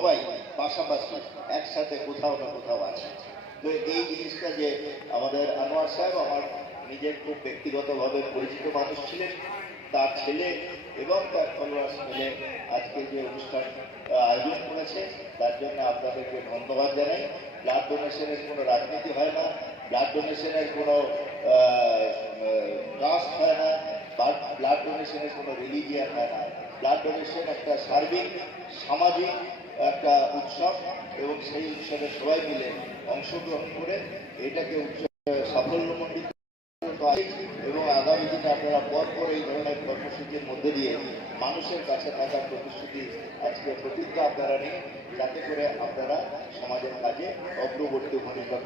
সবাই পাশাপাশি একসাথে কোথাও না কোথাও আছে। তো এই জিনিসটা যে আমাদের আনোয়ার সাহেব আমার নিজের খুব ব্যক্তিগতভাবে পরিচিত মানুষ ছিলেন, তার ছেলে এবং তার ফলোয়ার্স মিলে আজকে যে অনুষ্ঠান আয়োজন করেছে তার জন্য আপনাদেরকে ধন্যবাদ জানাই। ব্লাড ডোনেশনের কোনো রাজনীতি হয় না, ব্লাড ডোনেশনের কোনো কাস্ট হয় না, ব্লাড ডোনেশনের কোনো রিলিজিয়ান হয় না। ব্লাড ডোনেশন একটা সার্বিক সামাজিক একটা উৎসব এবং সেই উৎসবে সবাই মিলে অংশগ্রহণ করে এটাকে সাফল্যমণ্ডিত এবং আগামী দিনে আপনারা পরপর এই ধরনের কর্মসূচির মধ্যে দিয়ে মানুষের কাছে থাকার প্রতিশ্রুতি আজকে প্রতিজ্ঞা আপনারা নিন, যাতে করে আপনারা সমাজের কাজে অগ্রবর্তী ভূমিকা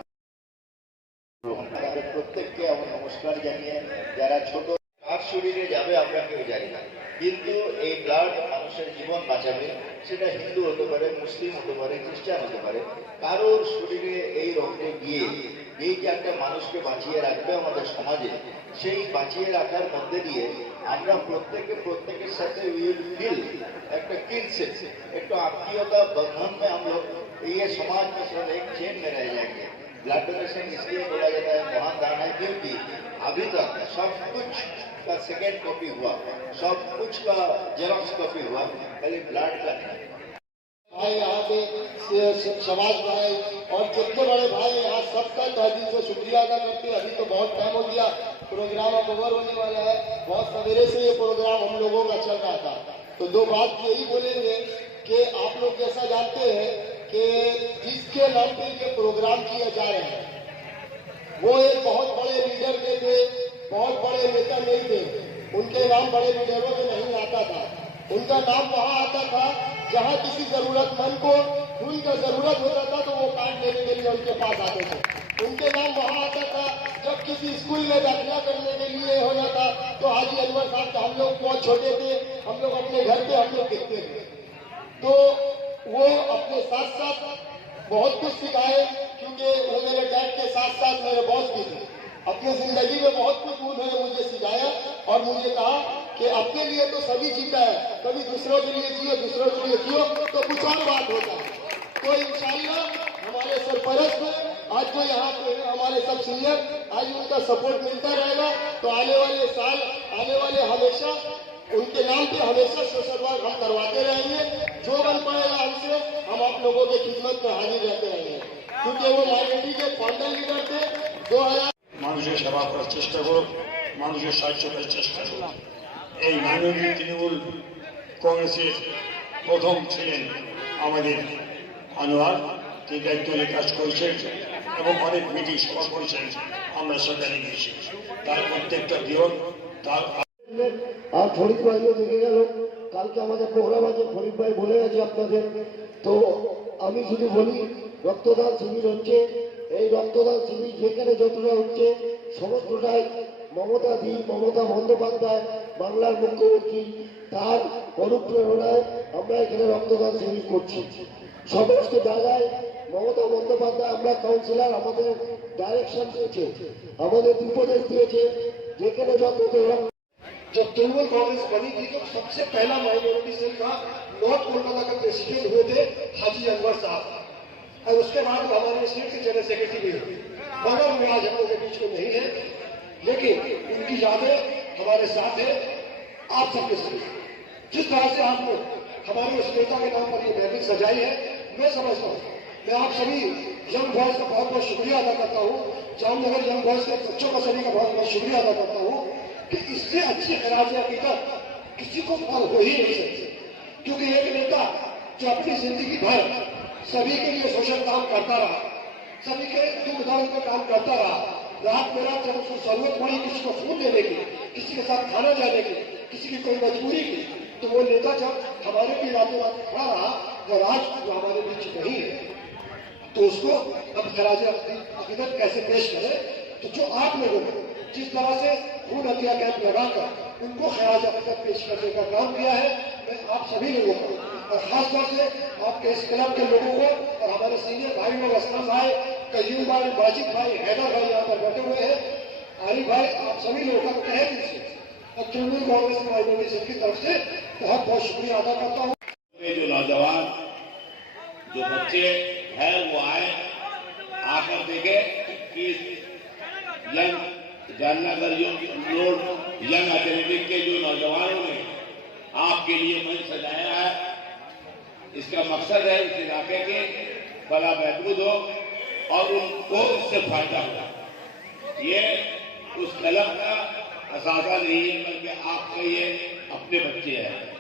গ্রহণ করেন। তাদের প্রত্যেককে আমার নমস্কার জানিয়ে, যারা ছোট কার শরীরে যাবে আমরা কেউ জানি না, কিন্তু এই ব্লাড মানুষের জীবন বাঁচাবে। সেটা হিন্দু হতে পারে, মুসলিম হতে পারে, খ্রিস্টান হতে পারে। কারোর শরীরে এই রক্তে গিয়ে এই যে একটা মানুষকে বাঁচিয়ে রাখবে আমাদের সমাজে, সেই বাঁচিয়ে রাখার মধ্যে দিয়ে আমরা প্রত্যেকের সাথে ফিল একটা किनसे एक तो आत्मीयता बंधन में हम लोग ये समाज में सब एक चेन में रह जाएंगे। ब्लड डोनेशन इसलिए बोला जाता है महान दान है, क्योंकि अभी तक सब कुछ का सेकेंड कॉपी हुआ, सब कुछ का जेरॉक्स कॉपी हुआ, खाली ब्लड का नहीं। भाई यहाँ पे समाज भाई और जितने बड़े भाई यहाँ सबका तहे दिल से शुक्रिया अदा करते हैं। अभी तो बहुत टाइम हो गया, प्रोग्राम अब ओवर होने वाला है। बहुत सवेरे से ये प्रोग्राम हम लोगों का चल रहा था। तो दो बात यही बोलेंगे कि आप लोग कैसा जानते हैं कि जिसके नाम पे ये प्रोग्राम किए जा रहे हैं वो एक बहुत बड़े लीडर के थे, बहुत बड़े नेता नहीं थे। उनके नाम बड़े लीडरों में नहीं आता था। उनका नाम वहाँ आता था जहाँ किसी जरूरतमंद को खून का जरूरत होता था तो वो कार्ड लेने के लिए उनके पास आते थे। उनके नाम वहाँ आता था जब किसी स्कूल में दाखिला करने के लिए हो जाता तो हाजी अनवर साहब, हम लोग बहुत छोटे थे, हम लोग अपने घर पे हम लोग दिखते थे, तो वो अपने साथ साथ बहुत कुछ सिखाए, क्योंकि वो मेरे डैड के साथ साथ मेरे बॉस भी थे। अपनी जिंदगी में बहुत कुछ उन्होंने मुझे सिखाया और मुझे कहा कि अपने लिए तो सभी जीता है, कभी दूसरों के लिए जियो, दूसरों के लिए जियो तो कुछ और बात होता है। तो इंशाल्लाह हमारे सरपरस्त आज जो यहाँ पे हमारे सब सीनियर, आज उनका सपोर्ट मिलता रहेगा तो आने वाले साल, आने वाले हमेशा उनके नाम पे हमेशा सोशल वर्क हम करवाते रहेंगे। जो बन पाएगा हमसे हम आप लोगों की खिदमत में हाजिर रहते रहेंगे, क्योंकि वो माइनॉरिटी के फाउंडर लीडर थे। 2000 মানুষের সেবা করার চেষ্টা করুন, মানুষের সাহায্য করার চেষ্টা করুন। এই মাননীয় তৃণমূল কংগ্রেসের প্রথম ছিলেন আমাদের আনোয়ার, তিনি দায়িত্ব নিয়ে কাজ করেছেন এবং অনেক মিটিং সভা করেছেন, আমরা সেখানে গিয়েছি। তার প্রত্যেকটা দিন তার আর ফরিদ ভাইও দেখে গেল কালকে আমাদের প্রোগ্রাম আছে, ফরিদ ভাই বলে গেছে আপনাদের। তো আমি শুধু বলি রক্তদান শিবির হচ্ছে, এই রক্তদান শিবির যেখানে যতটা হচ্ছে সমস্তটাই মমতা বন্দ্যোপাধ্যায় বাংলার মুখ্যমন্ত্রী, তার অনুপ্রেরণায় আমরা এখানে রক্তদান শিবির করছি। সমস্ত জায়গায় মমতা বন্দ্যোপাধ্যায়, আমরা কাউন্সিলর, আমাদের ডাইরেকশন দিয়েছে, আমাদের উপদেশ দিয়েছে, যেখানে যত जब तृणमूल कांग्रेस बनी थी तो सबसे पहला माइनॉरिटी सेल का नॉर्थ कोलकाता का प्रेसिडेंट हुए थे हाजी अनवर साहब, और उसके बाद हमारे स्टेट के जनरल सेक्रेटरी भी हुए, मगर वो आज हम लोग के बीच में नहीं है, लेकिन उनकी यादें हमारे साथ है आप सबके साथ। जिस तरह से आपने हमारे उस नेता के नाम पर ये महफिल सजाई है, मैं समझता हूँ, मैं आप सभी यंग बॉयज का बहुत बहुत शुक्रिया अदा करता हूँ, जामनगर यंग बॉयज के बच्चों का सभी का बहुत बहुत शुक्रिया अदा करता हूँ कि इससे अच्छी खराज हकीकत किसी को और हो ही नहीं सकती। क्योंकि एक नेता जो अपनी जिंदगी भर सभी के लिए सोशल काम करता रहा, सभी के दुख दर्द में काम करता रहा, रात में रात जब उसको जरूरत पड़ी किसी को फोन देने की, किसी के साथ खाना जाने की, किसी की कोई मजबूरी की, तो वो नेता जब हमारे भी रातों रात खड़ा रहा और आज जो हमारे बीच नहीं है तो उसको अब खराज हकीकत कैसे पेश करें। तो जो आप लोगों ने जिस तरह से खून हत्या कैंप लगाकर उनको खराज हकीकत पेश करने का काम किया है, मैं आप सभी लोगों को और खासतौर से आपके इस क्लब के लोगों को और हमारे सीनियर भाई लोग असलम भाई, कयूम भाई, माजिद भाई, हैदर भाई यहाँ पर बैठे हुए हैं, आरिफ भाई, आप सभी लोगों का तहे दिल से और तृणमूल कांग्रेस माइनॉरिटी की तरफ से बहुत बहुत शुक्रिया अदा करता हूँ। जो नौजवान जो बच्चे हैं वो आए, आकर देखे कि यंग जाननगर लोग यंग एकेडमिक के जो नौजवानों ने आपके लिए मंच सजाया है, इसका मकसद है इस इलाके के भला महफूज हो और उनको इससे फायदा हो। ये उस कलम का असासा नहीं है, बल्कि आपके ये अपने बच्चे हैं।